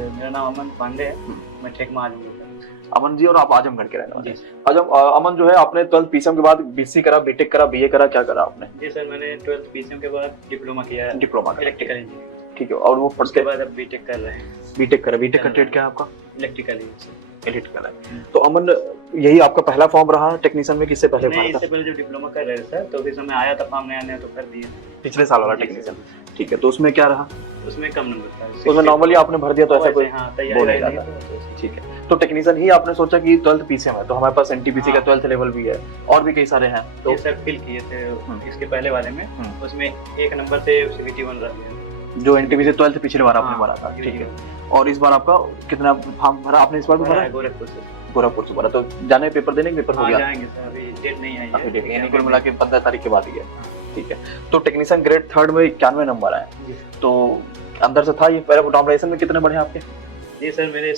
Sir, मेरा नाम अमन पांडे है, मैं टेक में आजमगढ़ का। अमन जी, और आप आजमगढ़ के रहने वाले हैं। अमन जो है आपने 12th पीसीएम के बाद बीसी करा, बीटेक करा, बीए करा, क्या करा आपने? जी सर, मैंने 12th पीसीएम के बाद डिप्लोमा किया, डिप्लोमा इलेक्ट्रिकल इंजीनियरिंग। ठीक है, और वो उसके बाद अब बीटेक कर रहे हैं। बीटेक करा, बीटेक का ट्रेड क्या है आपका? Electrical engineering. इलेक्ट्रिकल है। तो अमन, यही आपका पहला फॉर्म रहा टेक्नीशियन में, किससे पहले नहीं, भरा था? इससे पहले जब डिप्लोमा कर रहे थे सर, तो उस समय आया था फॉर्म नया तो कर दिए। पिछले साल वाला टेक्नीशियन। ठीक है, तो उसमें क्या रहा? उसमें कम नंबर था। उसमें नॉर्मली आपने भर दिया तो ऐसा कोई तैयारी नहीं नहीं था। था। ठीक है, तो टेक्नीशियन ही आपने सोचा कि 12th पीसीएम है तो हमारे पास एनटीपीसी का 12th लेवल भी है और भी कई सारे हैं, तो ये सर फिल किए थे इसके पहले वाले में, उसमें एक नंबर से सीबीटी 1 रह गया, जो एनटीपीसी 12th पिछले बार आपने भरा था। ठीक है, और इस बार आपका कितना फॉर्म भरा आपने? इस बार भी भरा है गोरखपुर से। गोरखपुर से भरा, तो जाने पेपर देने के पेपर हो गया? जाएंगे सर, अभी डेट नहीं आई है, अभी डेट यानी कुल मिला के 15 तारीख के बाद ही है। ठीक है, तो टेक्नीशियन ग्रेड 3rd में 91 नंबर आए, तो अंदर से था ये। पहले नॉमिनेशन में कितने बढ़े आपके? जी सर, मेरे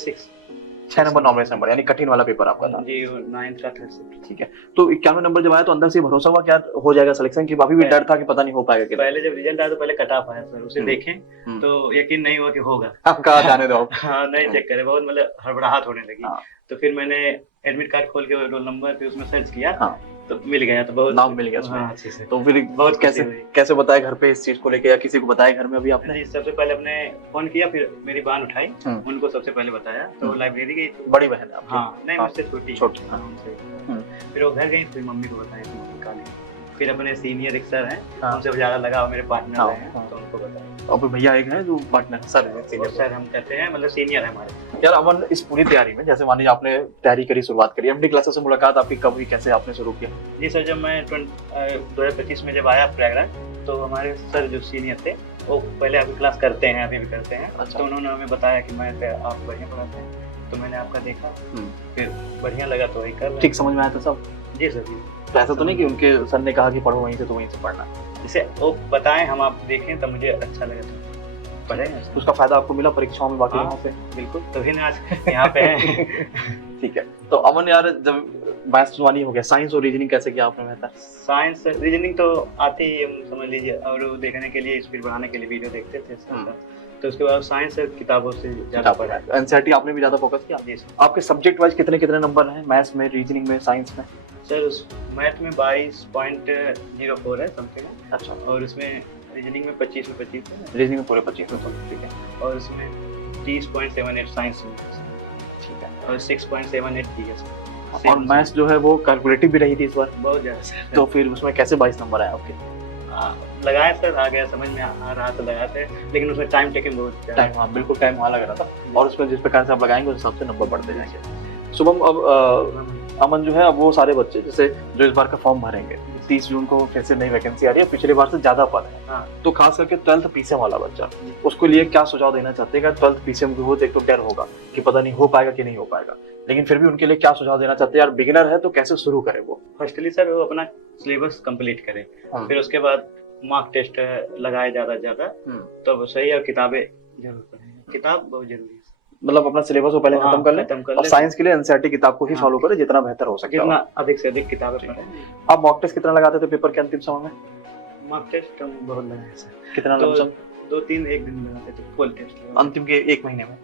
6 नंबर नॉमिनेशन बढ़े, यानी कठिन वाला पेपर आपका था जी, 9th का 3rd शिफ्ट। ठीक है, तो 91 नंबर जब आया तो अंदर से भरोसा हुआ क्या हो जाएगा सिलेक्शन की? अभी भी डर था कि पता नहीं हो पाएगा कि? पहले जब रिजल्ट आया तो पहले कट ऑफ आया सर, उसे देखें तो यकीन नहीं हुआ कि होगा। आप कहा जाने दो। हाँ, नहीं चेक करे, बहुत मतलब हड़बड़ाहट होने लगी। तो फिर मैंने एडमिट कार्ड खोल के रोल नंबर पे उसमें सर्च किया, तो मिल गया, तो बहुत नाम मिल गया उसमें। अच्छे से। तो फिर बहुत कैसे बताया घर पे इस चीज को लेके, या किसी को बताया घर में अभी आपने? जी, सबसे पहले अपने फोन किया, फिर मेरी बहन उठाई, उनको सबसे पहले बताया, तो लाइब्रेरी गई। बड़ी बहन है आपकी? हाँ, नहीं मुझसे छोटी। छोटी। फिर वो घर गई, फिर मम्मी को बताया कि मम्मी काली। फिर अपने सीनियर एक सर हैं, उनसे ज्यादा लगा, मेरे पार्टनर हैं, तो उनको बताया। और भैया एक है जो पार्टनर सर है, सीनियर सर हम कहते हैं, मतलब सीनियर है हमारे। यार अमन, इस पूरी तैयारी में जैसे मान लीजिए आपने तैयारी करी, शुरुआत करी, एमडी क्लासेस से मुलाकात आपकी कब हुई, कैसे आपने शुरू किया? जी सर, जब मैं 2025 में जब आया प्रयागराज, तो हमारे सर जो सीनियर थे वो पहले अभी क्लास करते हैं, अभी भी करते हैं। अच्छा। तो उन्होंने हमें बताया कि मैं आप बढ़िया पढ़ाते हैं, तो मैंने आपका देखा, फिर बढ़िया लगा तो वही कर। ठीक समझ में आया था सब? जी सर जी। तो ऐसा तो नहीं कि उनके सर ने कहा कि पढ़ो वहीं से तो वहीं से पढ़ना? जैसे वो बताएं, हम आप देखें तो मुझे अच्छा लगा तो पढ़े। उसका फायदा आपको मिला परीक्षाओं में बाकी वहाँ से? बिल्कुल, तभी ना आज यहाँ पे हैं। ठीक है, तो अमन यार, जब मैथ्स वानी हो गया, साइंस और रीजनिंग कैसे किया आपने बेहतर? साइंस रीजनिंग तो आती ही हम समझ लीजिए, और वो देखने के लिए, स्पीड बढ़ाने के लिए वीडियो देखते थे सर। तो उसके बाद साइंस किताबों से ज्यादा पढ़ा। एनसीईआरटी आपने भी ज्यादा फोकस किया? जी। आपके सब्जेक्ट वाइज कितने कितने नंबर हैं मैथ्स में, रीजनिंग में, साइंस में? सर उस मैथ में 22.04 है समथिंग। अच्छा। और उसमें रीजनिंग में 25 में 25 है। रीजनिंग में पूरे 25 में? ठीक है। और उसमें 30.78 साइंस में। ठीक है। और 6.78 जीएस। और मैथ्स जो है वो कैलकुलेटिव भी रही थी इस बार? बहुत ज्यादा सर। तो फिर उसमें कैसे 22 नंबर आए आपके? लगाया सर, आ गया, समझ में आ रहा तो लगाते, लेकिन उसमें टाइम टेकिंग बहुत टाइम, हाँ बिल्कुल टाइम वहाँ लग रहा था। और उसमें जिस प्रकार से आप लगाएंगे उस हिसाब से नंबर बढ़ते जाएंगे। शुभम, अब अमन जो है, अब वो सारे बच्चे जैसे जो इस बार का फॉर्म भरेंगे, 30 जून को फिर से नई वैकेंसी आ रही है, पिछले बार से ज्यादा पद है, तो खास करके 12th पीसीएम वाला बच्चा, उसको लिए क्या सुझाव देना चाहते हैं? 12th पीसीएम की हो तो एक तो डर होगा कि पता नहीं हो पाएगा कि नहीं हो पाएगा, लेकिन फिर भी उनके लिए क्या सुझाव देना चाहते हैं? यार बिगिनर है तो कैसे शुरू करे वो? फर्स्टली सर वो अपना सिलेबस कंप्लीट करे, फिर उसके बाद मार्क टेस्ट लगाए ज्यादा से ज्यादा, तो सही है। और किताबें जरूर पढ़ें, किताब बहुत जरूरी है। मतलब अपना सिलेबस को पहले खत्म कर ले, और साइंस के लिए एनसीईआरटी किताब को ही फॉलो करे जितना बेहतर हो सके, जितना अधिक से अधिक किताबें पढ़ें। आप मॉक टेस्ट कितना लगाते थे पेपर के अंतिम समय में? मॉक टेस्ट हम बहुत लगाए सर। कितना? तो 2-3 एक दिन में लगाते थे फुल टेस्ट अंतिम के 1 महीने में।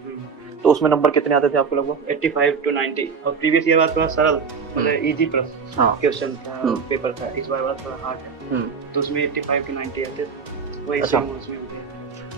तो उसमें नंबर कितने आते थे आपको? लगभग 85 to 90। और प्रीवियस ईयर थोड़ा सरल, मतलब इजी क्वेश्चन था, पेपर था। इस बार थोड़ा हार्ड है, तो उसमें 85 to 90 आते थे, वही सेम उसमें।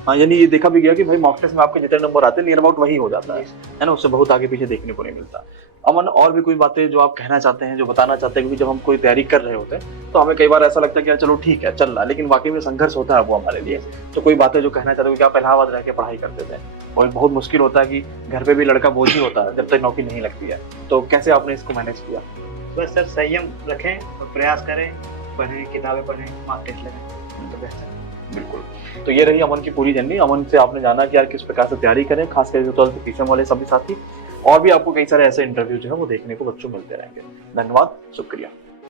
हाँ, यानी ये देखा भी गया कि भाई मॉक टेस्ट में आपके जितने नंबर आते हैं नियर अबाउट वही हो जाता है ना, उससे बहुत आगे पीछे देखने को नहीं मिलता। अमन, और भी कोई बातें जो आप कहना चाहते हैं, जो बताना चाहते हैं? क्योंकि जब हम कोई तैयारी कर रहे होते हैं तो हमें कई बार ऐसा लगता है कि यार चलो ठीक है चल रहा है, लेकिन वाकई में संघर्ष होता है वो हमारे लिए। तो कोई बातें जो कहना चाहते हो? कि आप इलाहाबाद रह के पढ़ाई करते थे और बहुत मुश्किल होता है कि घर पे भी लड़का बोझ ही होता है जब तक नौकरी नहीं लगती है, तो कैसे आपने इसको मैनेज किया? बस सर संयम रखें और प्रयास करें, पढ़ें, किताबें पढ़ें, मार्क टेस्ट लगाएं, तो बेहतर। बिल्कुल। तो ये रही अमन की पूरी जर्नी। अमन से आपने जाना कि यार किस प्रकार से तैयारी करें, खास करके 12th पीसीएम वाले सभी साथी, और भी आपको कई सारे ऐसे इंटरव्यू जो है वो देखने को बच्चों मिलते रहेंगे। धन्यवाद, शुक्रिया।